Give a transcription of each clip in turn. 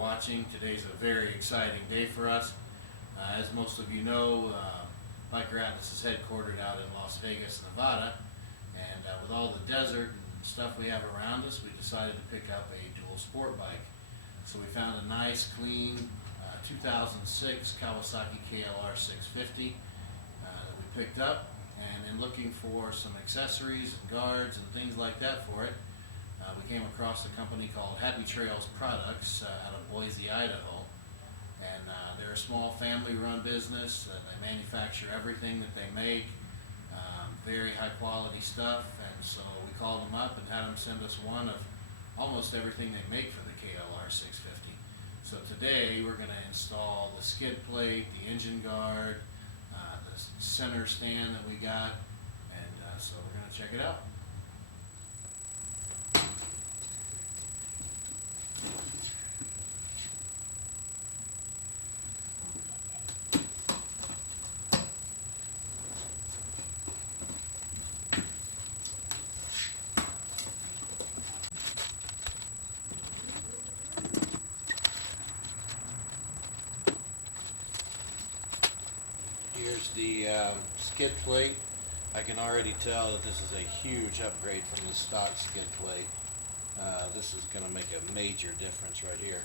watching. Today's a very exciting day for us. As most of you know, Bike Radness is headquartered out in Las Vegas, Nevada, and with all the desert and stuff we have around us, we decided to pick up a dual sport bike. So we found a nice, clean 2006 Kawasaki KLR650 that we picked up, and in looking for some accessories and guards and things like that for it, we came across a company called Happy Trails Products out of Boise, Idaho. And they're a small family-run business. They manufacture everything that they make, very high-quality stuff. And so we called them up and had them send us one of almost everything they make for the KLR650. So today we're going to install the skid plate, the engine guard, the center stand that we got, and so we're going to check it out. Here's the skid plate. I can already tell that this is a huge upgrade from the stock skid plate. This is going to make a major difference right here.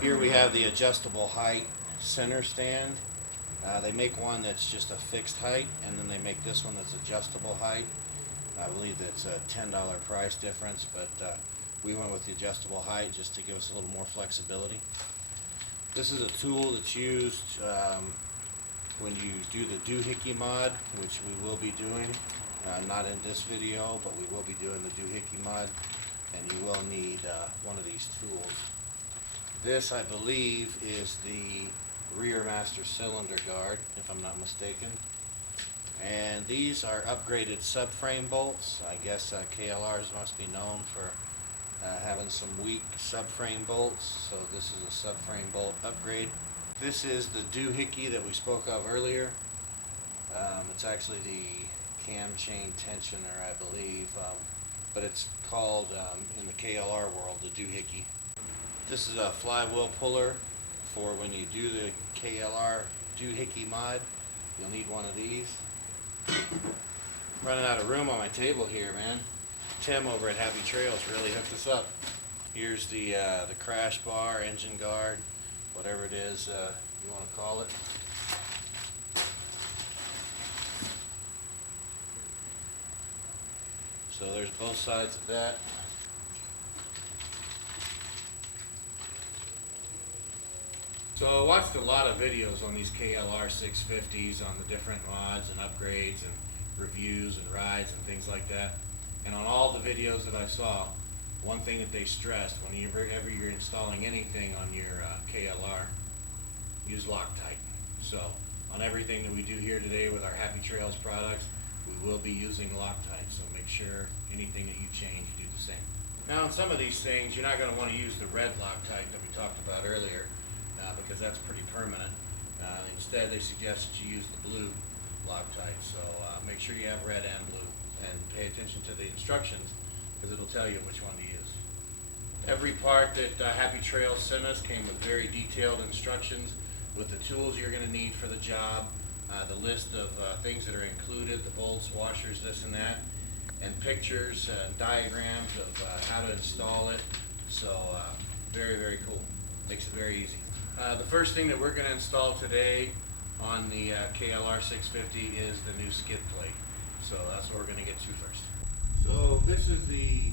Here we have the adjustable height center stand. They make one that's just a fixed height, and then they make this one that's adjustable height. I believe that's a $10 price difference, but we went with the adjustable height just to give us a little more flexibility. This is a tool that's used when you do the doohickey mod, which we will be doing, not in this video, but we will be doing the doohickey mod, and you will need one of these tools. This, I believe, is the rear master cylinder guard, if I'm not mistaken. And these are upgraded subframe bolts. I guess KLRs must be known for having some weak subframe bolts, so this is a subframe bolt upgrade. This is the doohickey that we spoke of earlier. It's actually the cam chain tensioner, I believe, but it's called in the KLR world the doohickey. This is a flywheel puller for when you do the KLR doohickey mod. You'll need one of these. Running out of room on my table here, man. Tim over at Happy Trails really hooked us up. Here's the crash bar, engine guard, whatever it is you want to call it. So there's both sides of that. So I watched a lot of videos on these KLR650s on the different mods and upgrades and reviews and rides and things like that. And on all the videos that I saw, one thing that they stressed whenever you're installing anything on your KLR, use Loctite. So on everything that we do here today with our Happy Trails products, we will be using Loctite. So make sure anything that you change, you do the same. Now on some of these things, you're not going to want to use the red Loctite that we talked about earlier, because that's pretty permanent. Instead, they suggest that you use the blue Loctite. So make sure you have red and blue, and pay attention to the instructions, because it'll tell you which one to use. Every part that Happy Trails sent us came with very detailed instructions with the tools you're going to need for the job, the list of things that are included, the bolts, washers, this and that, and pictures and diagrams of how to install it. So very, very cool. Makes it very easy. The first thing that we're going to install today on the KLR650 is the new skid plate. So that's what we're going to get to first. So this is the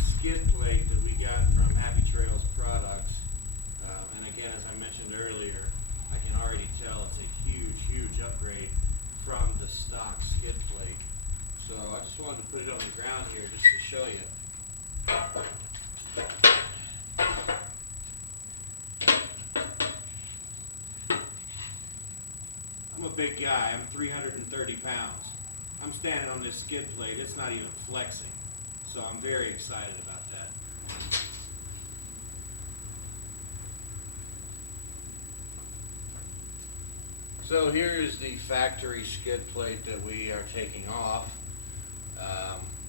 skid plate that we got from Happy Trails Products. And again, as I mentioned earlier, I can already tell it's a huge, huge upgrade from the stock skid plate. So I just wanted to put it on the ground here just to show you. I'm a big guy, I'm 330 pounds. I'm standing on this skid plate, it's not even flexing. So I'm very excited about that. So here is the factory skid plate that we are taking off.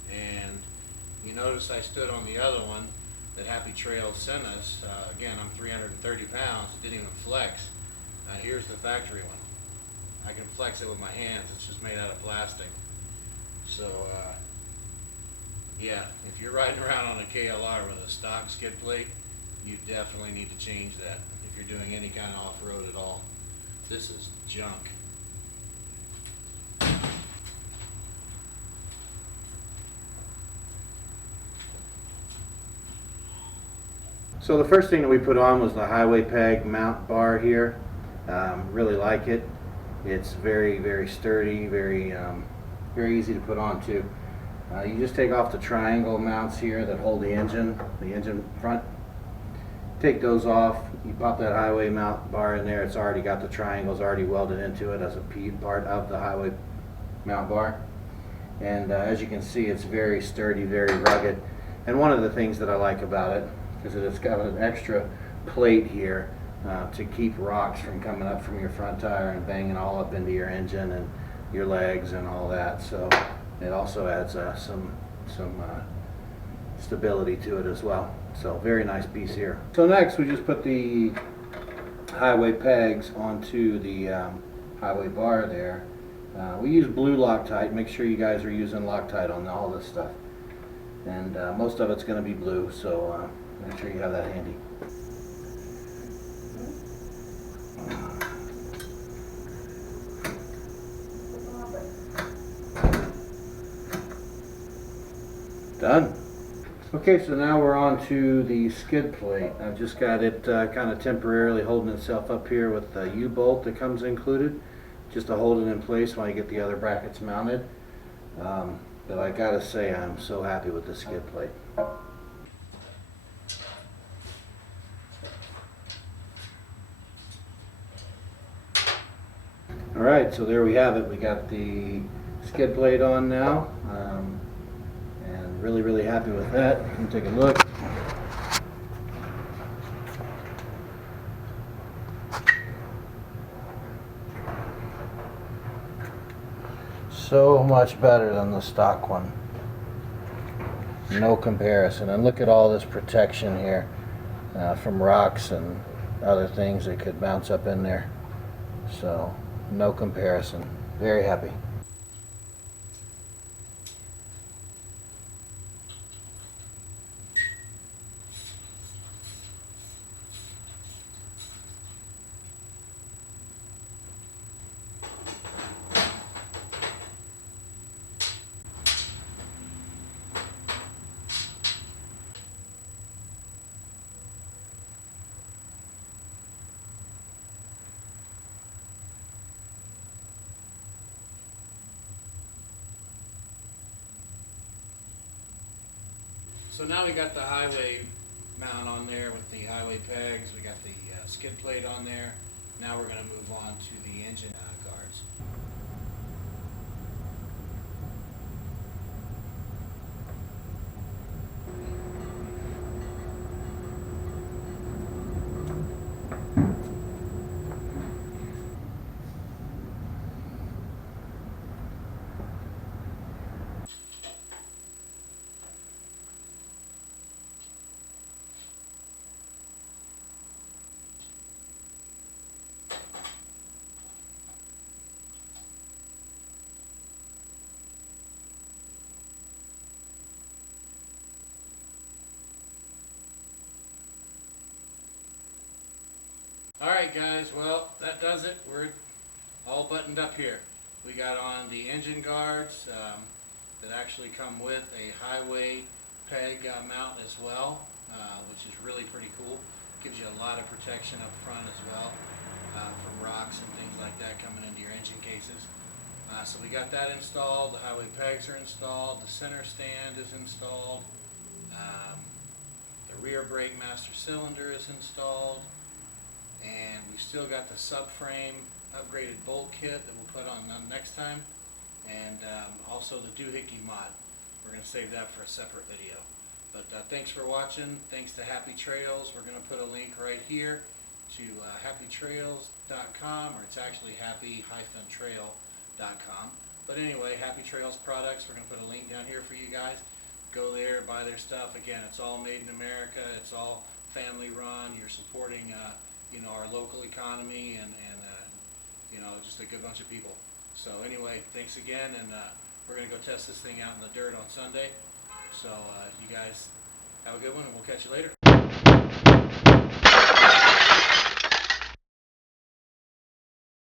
And you notice I stood on the other one. that Happy Trails sent us. Again, I'm 330 pounds, it didn't even flex. Here's the factory one. I can flex it with my hands, it's just made out of plastic. So yeah, if you're riding around on a KLR with a stock skid plate, you definitely need to change that if you're doing any kind of off-road at all. This is junk. So the first thing that we put on was the highway peg mount bar here. Really like it. It's very sturdy, very easy to put on too. You just take off the triangle mounts here that hold the engine front. Take those off. You pop that highway mount bar in there. It's already got the triangles already welded into it as a part of the highway mount bar. And as you can see, it's very sturdy, very rugged. And one of the things that I like about it is that it's got an extra plate here to keep rocks from coming up from your front tire and banging all up into your engine and your legs and all that. So it also adds some stability to it as well. So very nice piece here. So next we just put the highway pegs onto the highway bar there. We use blue Loctite. Make sure you guys are using Loctite on all this stuff. And most of it's going to be blue, so make sure you have that handy. Done. Okay, so now we're on to the skid plate. I've just got it kind of temporarily holding itself up here with the U-bolt that comes included, just to hold it in place while you get the other brackets mounted. But I gotta say, I'm so happy with the skid plate. Alright, so there we have it. We got the skid plate on now. And really happy with that. You can take a look. So much better than the stock one. No comparison. And look at all this protection here from rocks and other things that could bounce up in there. So no comparison. Very happy. So now we got the highway mount on there with the highway pegs. We got the skid plate on there. Now we're going to move on to the engine guards. Alright guys, well that does it. We're all buttoned up here. We got on the engine guards that actually come with a highway peg mount as well, which is really pretty cool. Gives you a lot of protection up front as well from rocks and things like that coming into your engine cases. So we got that installed, the highway pegs are installed, the center stand is installed, the rear brake master cylinder is installed, and we've still got the subframe upgraded bolt kit that we'll put on next time, and also the doohickey mod. We're going to save that for a separate video. But thanks for watching. Thanks to Happy Trails. We're going to put a link right here to happytrails.com, or it's actually happy-trail.com. But anyway, Happy Trails products, we're going to put a link down here for you guys. Go there, buy their stuff. Again, it's all made in America. It's all family run. You're supporting, you know, our local economy and you know, just a good bunch of people. So anyway, thanks again, and we're gonna go test this thing out in the dirt on Sunday. So you guys have a good one, and we'll catch you later.